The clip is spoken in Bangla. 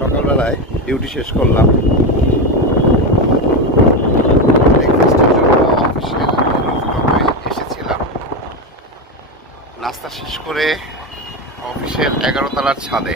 সকালবেলায় ডিউটি শেষ করলাম, ব্রেকফাস্টের জন্য অফিসের রুফটপে এসেছিলাম। নাস্তা শেষ করে অফিসের 11 তলার ছাদে